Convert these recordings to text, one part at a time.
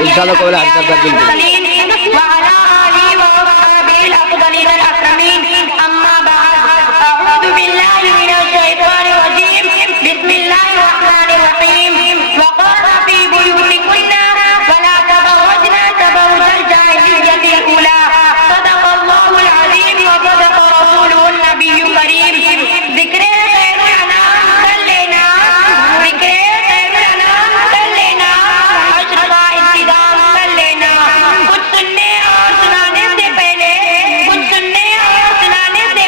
انشاءاللہ کوئی حدیث کا درد نہیں وعلى آله وصحبه الأفضلين الأكرمين أما بعد أعوذ بالله من الشيطان الرجيم بسم الله الرحمن الرحيم وقرن في بيوتكن ولا تبرجن تبرج الجاهلية الأولى صدق الله العظيم وصدق رسوله النبي الكريم ذکر خیر الانام کر لینا ذکر خیر الانام کر لینا حشر کا انتظام کر لینا کچھ سننے اور سنانے سے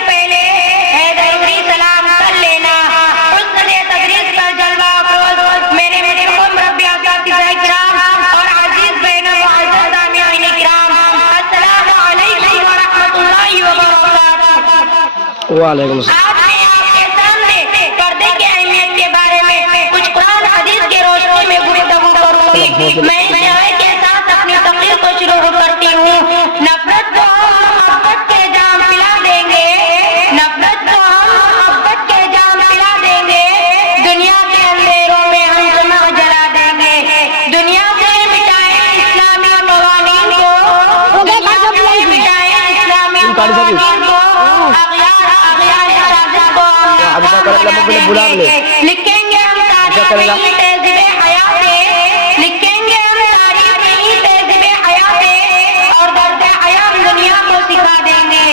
پہلے ہے ضروری سلام کر لینا حسن تدریس پر جلوہ افروز میرے مرحوم ربی اساتذہ کرام اور عزیز بہنوں و معزز سامعین کرام السلام علیکم ورحمۃ اللہ وبرکاتہ۔ وعلیکم السلام۔ آج میں آپ کے سامنے پردے کی اہمیت کے بارے میں کچھ قرآن حدیث کی روشنی میں گفتگو کروں گی۔ میں اس شعر کے ساتھ اپنی تقریر کو شروع کرتی ہوں۔ نفرت کو ہم محبت کے جام پلا دیں گے، نفرت کو ہم محبت کے جام پلا دیں گے، دنیا کے اندھیروں میں ہم جمع جلا دیں گے، دنیا سے مٹائیں اسلامی قوانین کو، دنیا سے مٹائیں اسلامی قوانین کو، اغیار شاذ کو ہم لکھیں گے ہم تاریخ کی تہذیب حیات، لکھیں گے ہم تاریخ کی تہذیب حیات اور درد حیات دنیا کو سکھا دیں گے۔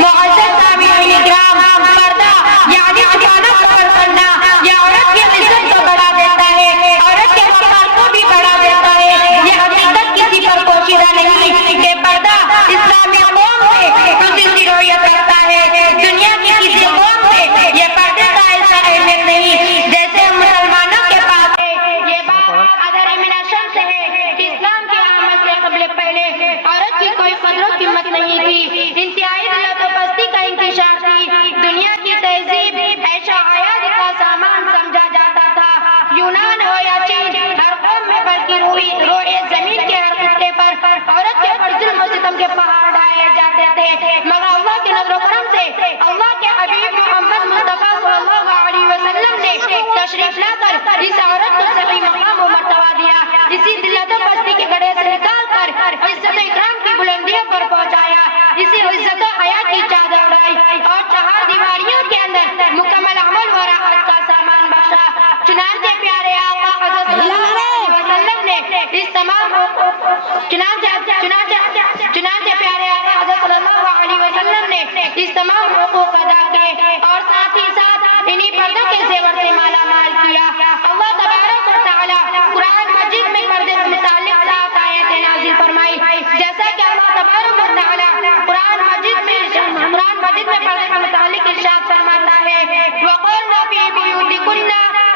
معزز سامعین کرام، پردہ یعنی چھپانا سفر کرنا یہ عورت کی عزت کو بڑھا دیتا ہے، عورت کے وقار کو بھی بڑھا دیتا ہے۔ یہ حقیقت کسی پر پوشیدہ نہیں کہ پردہ اسلامی قوم سے خصوصی رویت رکھتا ہے، دنیا کی کسی قوم سے یہ پردے کا ایسا اہمیت نہیں جیسے مسلمانوں کے پاس ہے۔ یہ بات ادر من الشمس ہے کہ اسلام کے آمد سے قبل پہلے عورت کی کوئی قدر و قیمت نہیں تھی، انتہائی ذلت و پستی کا انتشار تھی، دنیا کی تہذیب عیش و حیات کا سامان سمجھا جاتا تھا۔ یونان ہو یا چین، ہر قوم میں بلکہ روئے زمین کے ہر خطے پر عورت کے پر ظلم و ستم کے پہاڑ ڈھائے جاتے تھے، مگر اللہ کے نظر و کرم سے اللہ کے حبیب محمد مصطفیٰ صلی اللہ علیہ وسلم نے تشریف لا کر اس عورت کو صحیح مقام و مرتبہ دیا، اسی ذلت و پستی کے گڑھے سے نکال کر عزت و اکرام کی بلندیوں پر پہنچایا، اسی عزت و حیا کی چادر اڑائی اور چہار دیواریوں کے اندر مکمل عمل و راحت کا سامان بخشا۔ چنانچہ پیارے آقا حضرت صلی اللہ علیہ وسلم نے اس تمام چنانچہ پیارے آقا حضرت صلی اللہ علیہ وسلم نے اس تمام حقوق ادا کیے اور ساتھ ہی ساتھ انہی پردوں کے زیور سے مالا مال کیا۔ اللہ تبارک و تعالی قرآن مجید میں پردے سے متعلق 7 آیتیں نازل فرمائی، جیسا کہ اللہ تبارک و تعالی قرآن مجید میں پردے سے متعلق ارشاد فرماتا ہے وَقُرْنَ فِي بُيُوتِكُنَّ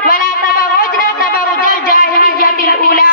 وَلَا تَبَرَّجْنَ تَبَرُّجَ الْجَاهِلِيَّةِ الْأُولَىٰ۔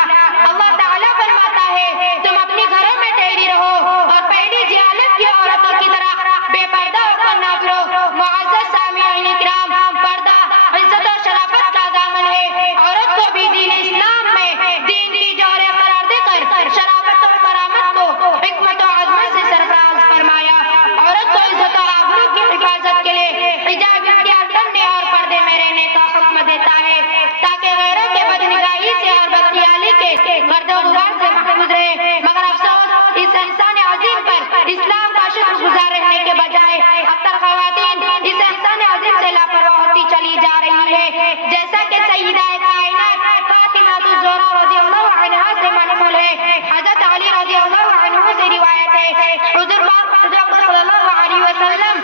اللہ تعالیٰ فرماتا ہے تم اپنے گھروں میں ٹھہری رہو اور پہلی جہالت کی عورتوں کی طرح بے پردہ ہو کر نہ پھرو۔ معزز سامعین کرام، پردہ عزت و شرافت کا دامن ہے، عورت کو بھی دین اسلام میں دین کی جوہر قرار دے کر شرافت و کرامت کو حکمت و عظمت سے سرفراز فرمایا۔ عورت کو عزت و آبرو کی حفاظت کے لیے حجاب اختیار کرنے اور پردے میں رہنے کا حکم دیتا ہے تاکہ غیروں کے بدنگاہی سے اور بدخیالی کے گرد و غبار سے محفوظ رہے، مگر افسوس اس انسان عظیم پر اسلام کا شکر گزار رہنے کے بجائے اکثر خواتین اس انسان عظیم سے لاپرواہ ہوتی چلی جا رہی ہے، جیسا کہ سیدہ کائنات فاطمہ الزہرا رضی اللہ عنہا سے منقول ہے، حضرت علی رضی اللہ عنہ سے روایت ہے، حضور پاک صلی اللہ علیہ وسلم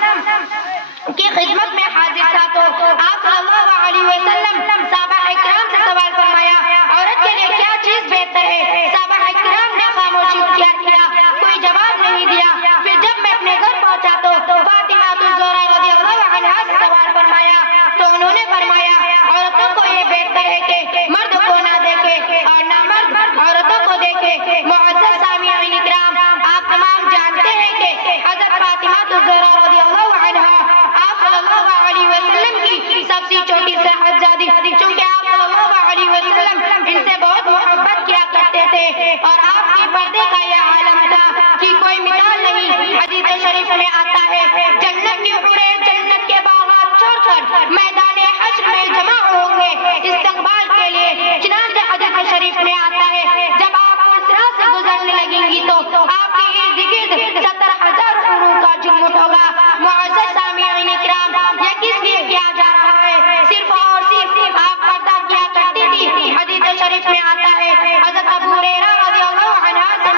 کی خدمت میں حاضر تھا تو آپ صلی اللہ علیہ وسلم صحابہ اکرام سے سوال فرمایا عورت کے لیے کیا چیز بہتر ہے؟ صحابہ اکرام نے خاموشی اختیار کیا، کوئی جواب نہیں دیا۔ پھر جب میں اپنے گھر پہنچا تو فاطمہ الزہرا رضی اللہ عنہا سے سوال فرمایا تو انہوں نے فرمایا عورتوں کو یہ بہتر ہے کہ مرد کو نہ دیکھے اور نہ مرد عورتوں کو دیکھے۔ معزز سامعین کرام، آپ تمام جانتے ہیں کہ حضرت فاطمہ الزہرا رضی اللہ عنہا آپ صلی اللہ علیہ وسلم کی سب سے چھوٹی صاحبزادی، چونکہ آپ صلی اللہ علیہ وسلم ان سے بہت محبت کیا کرتے تھے اور آپ کے پردے کا یہ عالم تھا کہ کوئی مثال نہیں۔ حدیث شریف میں آتا ہے جنت کی حوریں جنت کے باغات چھوڑ کر میدان حشر میں جمع ہوں گے استقبال کے لیے، چنانچہ حدیث شریف میں آتا ہے جب آپ اس طرح سے لگیں گی تو آپ کے ارد گرد 70,000 حوروں کا جھوٹ ہوگا۔ معزز سامعین کرام، یہ کس لیے کیا جا رہا ہے؟ صرف اور صرف آپ پردہ کیا کرتی تھی۔ حدیث شریف میں آتا ہے، حضرت ابو ہریرہ رضی اللہ عنہ سے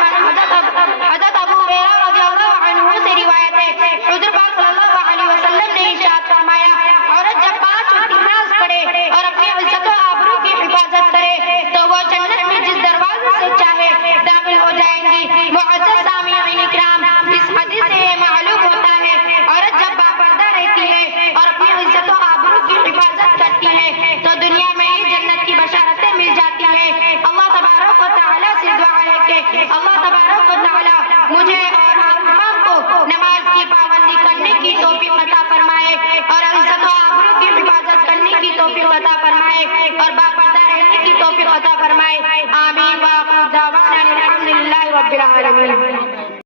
حضرت ابو ہریرہ رضی اللہ عنہ سے روایت ہے، حضور پاک صلی اللہ علیہ وسلم نے ارشاد فرمایا، عورت جب 5 وقت نماز پڑھے اور اپنی عزت و آبرو کی حفاظت کرے تو وہ جنت میں جس دروازے سے چاہے داخل ہو جائیں گی۔ معزز سامعین کرام، اس حدیث سے یہ معلوم ہوتا ہے عورت جب باپردہ رہتی ہے اور اپنی عزت و آبرو کی حفاظت کرتی ہے تو دنیا میں ہی جنت کی بشارتیں مل جاتی ہیں۔ اللہ تبارک و تعالیٰ سے دعا ہے کہ اللہ تبارک و تعالیٰ مجھے اور آپ تمام کو نماز کی پابندی کرنے کی توفیق عطا فرمائے اور عزت و آبرو کی حفاظت کرنے کی توفیق عطا فرمائے اور باپردہ رہنے کی توفیق عطا فرمائے۔ آمین۔ وآخر دعوانا الحمدللہ رب العالمین۔